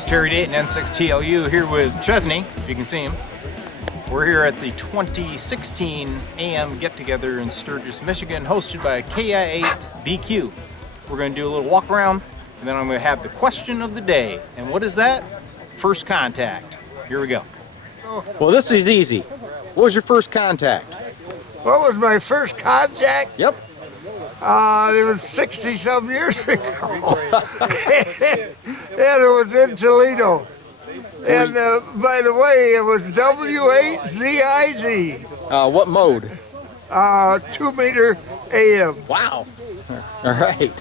It's Terry Dayton, N6tlu, here with Chesney, if you can see him. We're here at the 2016 AM get-together in Sturgis, Michigan, hosted by KI8BQ. We're going to do a little walk around, and then I'm going to have the question of the day. And what is that? First contact. Here we go. Well, this is easy. What was your first contact? What was my first contact? Yep. It was 60-some years ago. And it was in Toledo. And by the way, it was W8ZIZ. What mode? 2-meter AM. Wow. All right.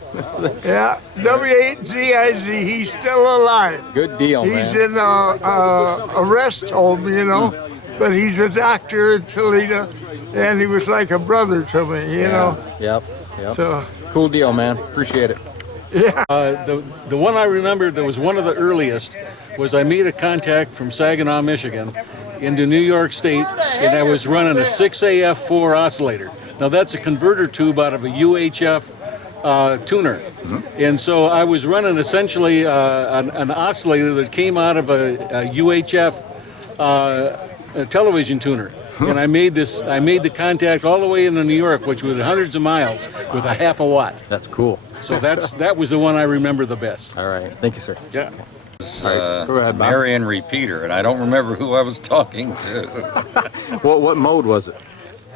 Yeah, W8ZIZ. He's still alive. Good deal, man. He's in a rest home, you know, but he's a doctor in Toledo, and he was like a brother to me, you know. Yep. So cool deal, man. Appreciate it. yeah. The one I remember that was one of the earliest was I made a contact from Saginaw, Michigan into New York State, and I was running a 6AF4 oscillator. Now that's a converter tube out of a UHF tuner. And so I was running essentially an oscillator that came out of a UHF a television tuner. And I made the contact all the way into New York, which was hundreds of miles, with a half a watt. That's cool. So that was the one I remember the best. All right. Thank you, sir. Yeah. Go ahead, Bob. Marion Repeater, and I don't remember who I was talking to. What mode was it?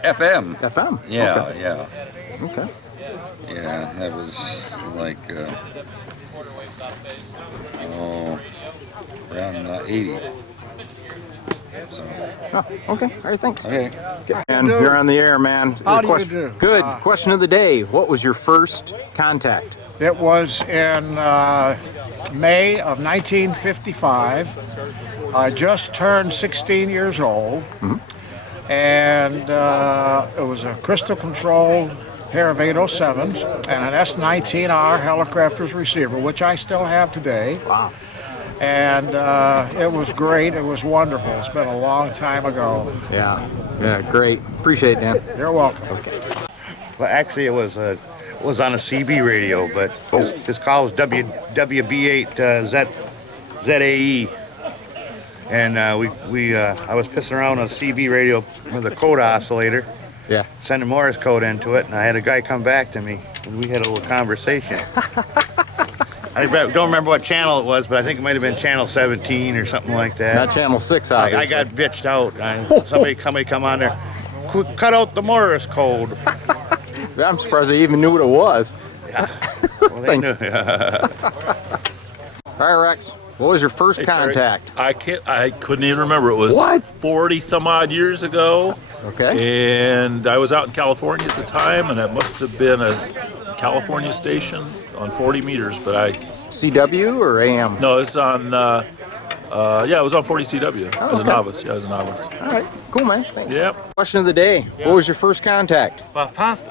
FM. FM? Yeah, Okay. yeah. Okay. Yeah, that was like, around 80. So, Oh, okay. All right, thanks. okay. And you're on the air, man. How do you do? Good. Question of the day. What was your first contact? It was in May of 1955. I just turned 16 years old, and it was a crystal controlled pair of 807s and an S19R Helicrafters receiver, which I still have today. Wow. And it was great. It was wonderful. It's been a long time ago. Yeah. Yeah. Great. Appreciate it, Dan. You're welcome. Okay. Well, actually, it was on a CB radio, but his call was WB8 ZAE, and I was pissing around on a CB radio with a code oscillator, Yeah. sending Morse code into it, and I had a guy come back to me, and we had a little conversation. I don't remember what channel it was, but I think it might have been channel 17 or something like that. Not channel 6, obviously. I got bitched out. Somebody come on there, cut out the Morse code. I'm surprised they even knew what it was. Well, they Thanks. knew. All right, Rex. What was your first contact? I couldn't even remember. It was What? 40 some odd years ago. Okay. And I was out in California at the time, and it must have been a California station on 40 meters, but CW or AM? no, it's on, it was on 40 CW as a novice. Yeah, as a novice. All right. Cool, man. Thanks. Yep. Question of the day. What was your first contact? Well, fast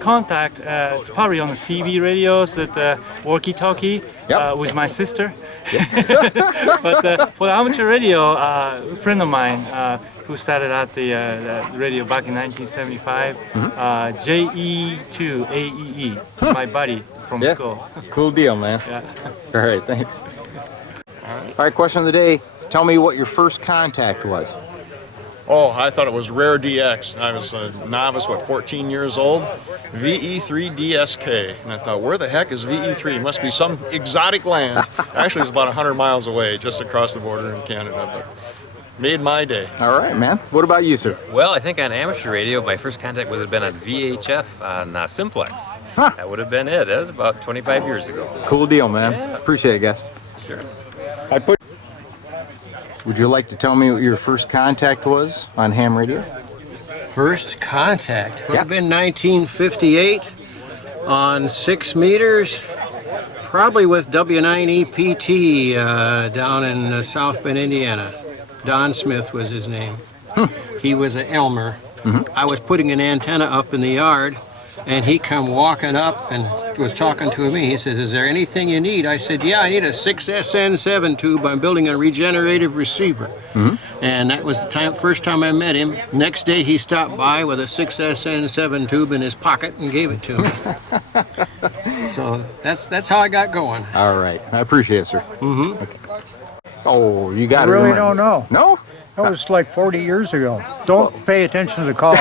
contact, it's probably on the CB radios, that walkie-talkie with my sister. But for the amateur radio, a friend of mine who started out the radio back in 1975, JE2AEE, my buddy from school. Cool deal, man. Yeah. All right, thanks. All right, question of the day. Tell me what your first contact was. Oh, I thought it was Rare DX. I was a novice, 14 years old? VE3 DSK. And I thought, where the heck is VE3? It must be some exotic land. Actually, it's about 100 miles away, just across the border in Canada. But made my day. All right, man. What about you, sir? Well, I think on amateur radio, my first contact would have been on VHF on Simplex. Huh. That would have been it. That was about 25 years ago. Cool deal, man. Yeah. Appreciate it, guys. Sure. Would you like to tell me what your first contact was on ham radio? First contact would have been 1958 on 6 meters, probably with W9EPT down in South Bend, Indiana. Don Smith was his name. He was an Elmer. I was putting an antenna up in the yard, and he come walking up and was talking to me. He says, "Is there anything you need?" I said, "Yeah, I need a 6SN7 tube. I'm building a regenerative receiver." And that was the first time I met him. Next day he stopped by with a 6SN7 tube in his pocket and gave it to me. So that's how I got going. All right. I appreciate it, sir. Mm-hmm. Okay. Oh, you got I it. really don't know. No? That was like 40 years ago. Don't pay attention to the call.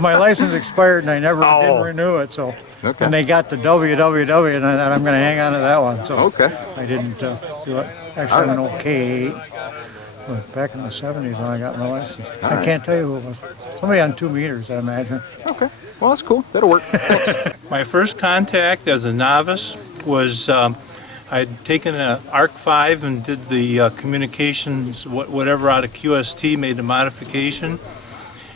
My license expired and I never didn't renew it. So, Okay. and they got the www, and I thought I'm going to hang on to that one. So Okay. I didn't do it. Actually, I'm an old K8. But back in the 70s when I got my license. I can't tell you who it was. Somebody on 2 meters, I imagine. Okay. Well, that's cool. That'll work. Thanks. My first contact as a novice was I'd taken an ARC 5 and did the communications, whatever out of QST, made a modification.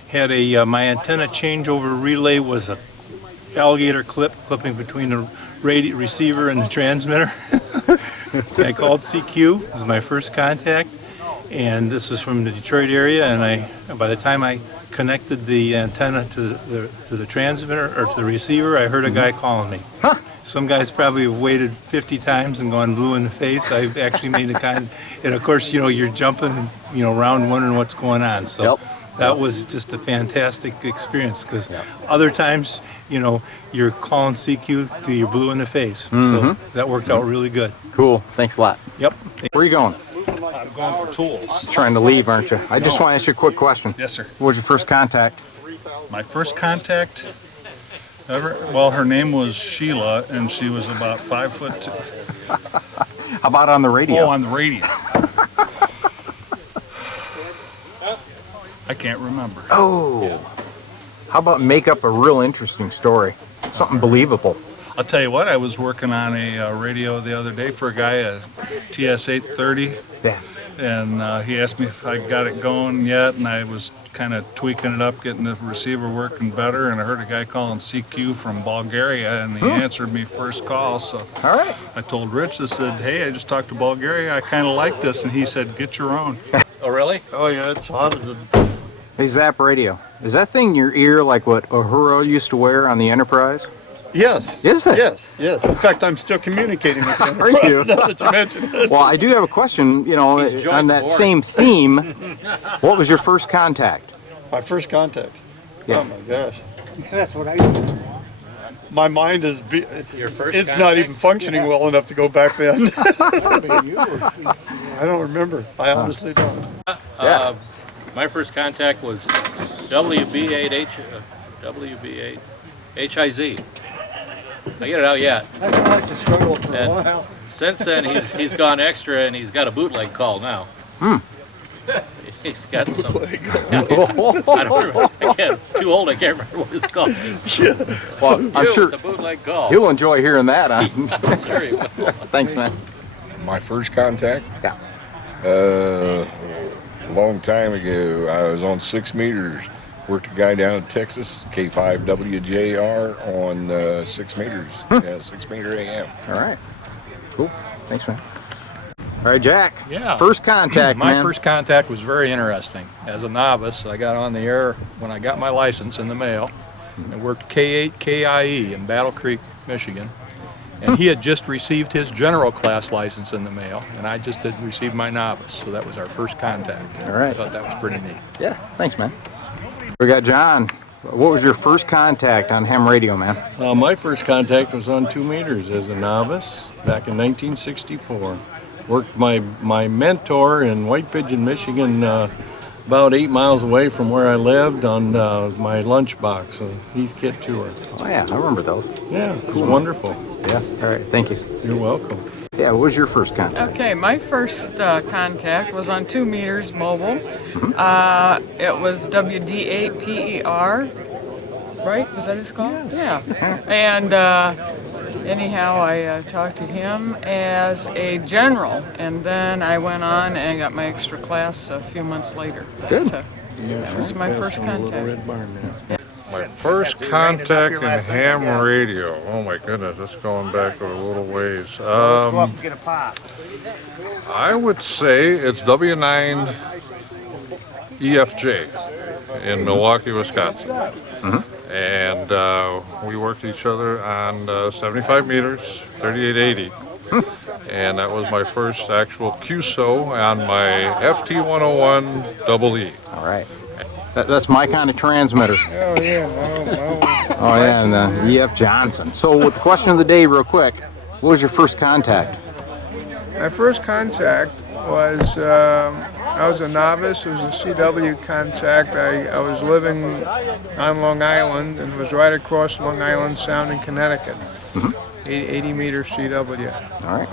Had a my antenna changeover relay was a alligator clipping between the receiver and the transmitter. I called CQ. It was my first contact, and this was from the Detroit area. And by the time I connected the antenna to the transmitter or to the receiver, I heard a guy calling me. Huh. Some guys probably have waited 50 times and gone blue in the face. I've actually made a and of course, you're jumping, around wondering what's going on. So that was just a fantastic experience because other times, you're calling CQ, you're blue in the face. So that worked out really good. Cool. Thanks a lot. Yep. Where are you going? I'm going for tools. Trying to leave, aren't you? I just want to ask you a quick question. Yes, sir. What was your first contact? My first contact ever, well, her name was Sheila, and she was about 5'2". How about on the radio? Oh, on the radio. I can't remember. Oh. How about make up a real interesting story? Something believable. I'll tell you what, I was working on a radio the other day for a guy, a TS-830. Yeah. And he asked me if I got it going yet, and I was kind of tweaking it up, getting the receiver working better, and I heard a guy calling CQ from Bulgaria, and he answered me first call. So all right. I told Rich, I said, hey, I just talked to Bulgaria, I kind of like this, and he said, get your own. Oh, really? Oh yeah, it's hot as a... Hey, Zap Radio. Is that thing in your ear like what Uhura used to wear on the Enterprise? Yes. Is it? Yes, yes. In fact, I'm still communicating with them. Are you? Now that you mention it. Well, I do have a question, on that same theme. What was your first contact? My first contact? Yeah. Oh my gosh. That's what I do. My mind is, Your first it's not contact? even functioning well enough to go back then. I don't remember. I honestly don't. My first contact was WB8H, WB8HIZ. I get it out yet. I don't like to struggle for a And while. since then, he's gone extra and he's got a bootleg call now. He's got some. I don't remember. Again, too old. I can't remember what it's called. Well, I'm sure the bootleg call. you'll enjoy hearing that. Sure he will. Thanks, man. My first contact? Yeah. A long time ago, I was on 6 meters. Worked a guy down in Texas, K5WJR on 6 meters. Yeah, 6 meter AM. All right. Cool. Thanks, man. All right, Jack. Yeah. First contact, My man. first contact was very interesting. As a novice, I got on the air when I got my license in the mail. I worked K8 KIE in Battle Creek, Michigan. And he had just received his general class license in the mail, and I just had received my novice. So that was our first contact. All right. I thought that was pretty neat. Yeah. Thanks, man. We got John. What was your first contact on ham radio, man? My first contact was on 2 meters as a novice back in 1964. Worked my mentor in White Pigeon, Michigan, about 8 miles away from where I lived on my lunchbox, a Heath Kit tour. Oh, yeah, I remember those. Yeah, it was wonderful. Yeah, all right, thank you. You're welcome. Yeah, what was your first contact? Okay, my first contact was on 2 meters mobile. It was WD8PER, right? Is that his call? Yes. Yeah. And anyhow, I talked to him as a general, and then I went on and got my extra class a few months later. Good. That was my first contact. Yeah. My first contact in ham radio. Oh my goodness, that's going back a little ways. I would say it's W9 EFJ in Milwaukee, Wisconsin. And we worked each other on 75 meters, 3880. And that was my first actual QSO on my FT101 EE. All right. That's my kind of transmitter. Oh, yeah. Oh, yeah, and E.F. Johnson. So, with the question of the day, real quick, what was your first contact? My first contact was I was a novice. It was a CW contact. I was living on Long Island and was right across Long Island Sound in Connecticut. 80 meter CW. All right.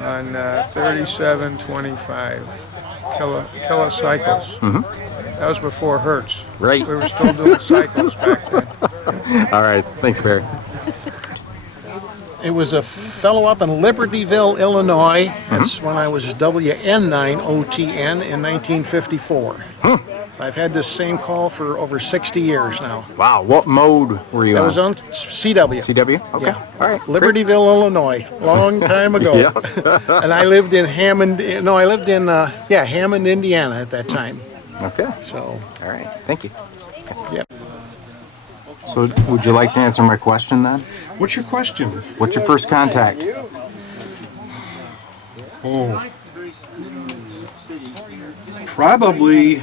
On 3725 kilocycles. That was before Hertz. Right. We were still doing cycles back then. All right. Thanks, Barry. It was a fellow up in Libertyville, Illinois. That's when I was WN9OTN in 1954. So I've had this same call for over 60 years now. Wow. What mode were you I on? was on CW. CW? Okay. Yeah. All right. Libertyville, Illinois. Long time ago. Yeah. And I lived in Hammond, Hammond, Indiana at that time. Okay. So. All right. Thank you. Yep. So, would you like to answer my question then? What's your question? What's your first contact? Oh. Probably,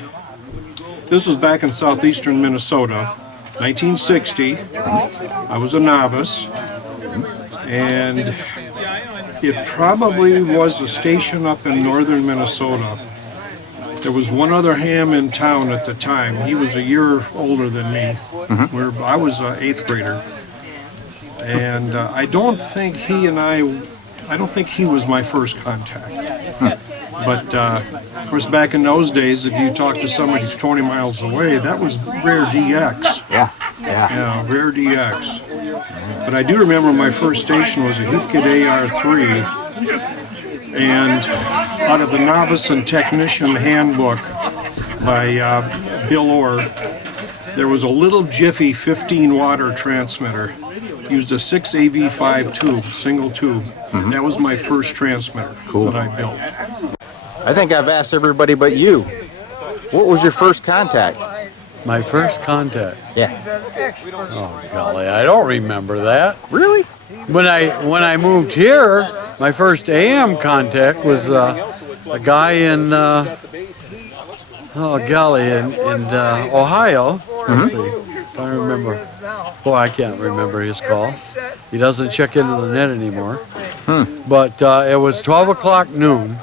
this was back in southeastern Minnesota, 1960. I was a novice, and it probably was a station up in northern Minnesota. There was one other ham in town at the time. He was a year older than me. I was an 8th grader. And I don't think he was my first contact. But of course, back in those days, if you talked to somebody who's 20 miles away, that was rare DX. Yeah, rare DX. But I do remember my first station was a Huthkid AR3. And out of the Novice and Technician Handbook by Bill Orr, there was a little Jiffy 15 water transmitter. Used a 6AV5 tube, single tube. That was my first transmitter that I built. I think I've asked everybody but you. What was your first contact? My first contact? Yeah. Oh, golly, I don't remember that. Really? When I moved here, my first AM contact was a guy in, in Ohio. Let's see. I remember. Boy, I can't remember his call. He doesn't check into the net anymore. But it was 12 o'clock noon.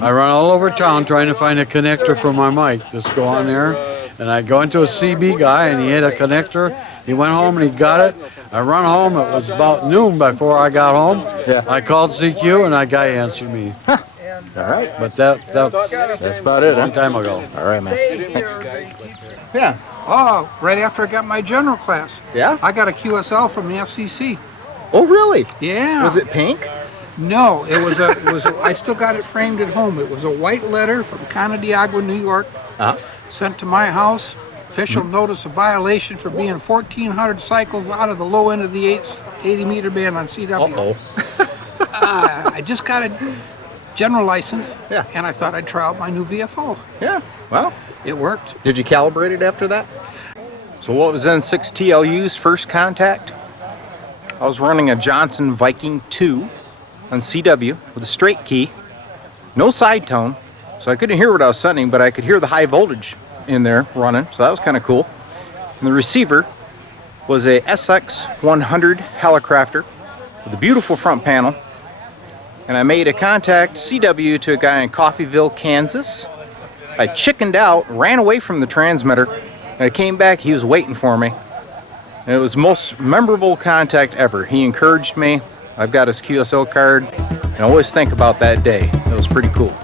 I run all over town trying to find a connector for my mic. Just go on there, and I go into a CB guy, and he had a connector. He went home and he got it. I run home. It was about noon before I got home. Yeah. I called CQ, and that guy answered me. All right. But that's about it. A long time ago. All right, man. Thanks. Yeah. Oh, right after I got my general class. Yeah? I got a QSL from the FCC. Oh, really? Yeah. Was it pink? No, I still got it framed at home. It was a white letter from Canandaigua, New York, sent to my house. Official notice of violation for being 1,400 cycles out of the low end of the 80 meter band on CW. I just got a general license, and I thought I'd try out my new VFO. Yeah, well. It worked. Did you calibrate it after that? So what was N6tlu's first contact? I was running a Johnson Viking 2 on CW with a straight key, no side tone, so I couldn't hear what I was sending, but I could hear the high voltage in there running, so that was kind of cool. And the receiver was a SX100 Helicrafter with a beautiful front panel, and I made a contact CW to a guy in Coffeyville, Kansas. I chickened out, ran away from the transmitter, and I came back, he was waiting for me. And it was the most memorable contact ever. He encouraged me. I've got his QSO card, and I always think about that day. It was pretty cool.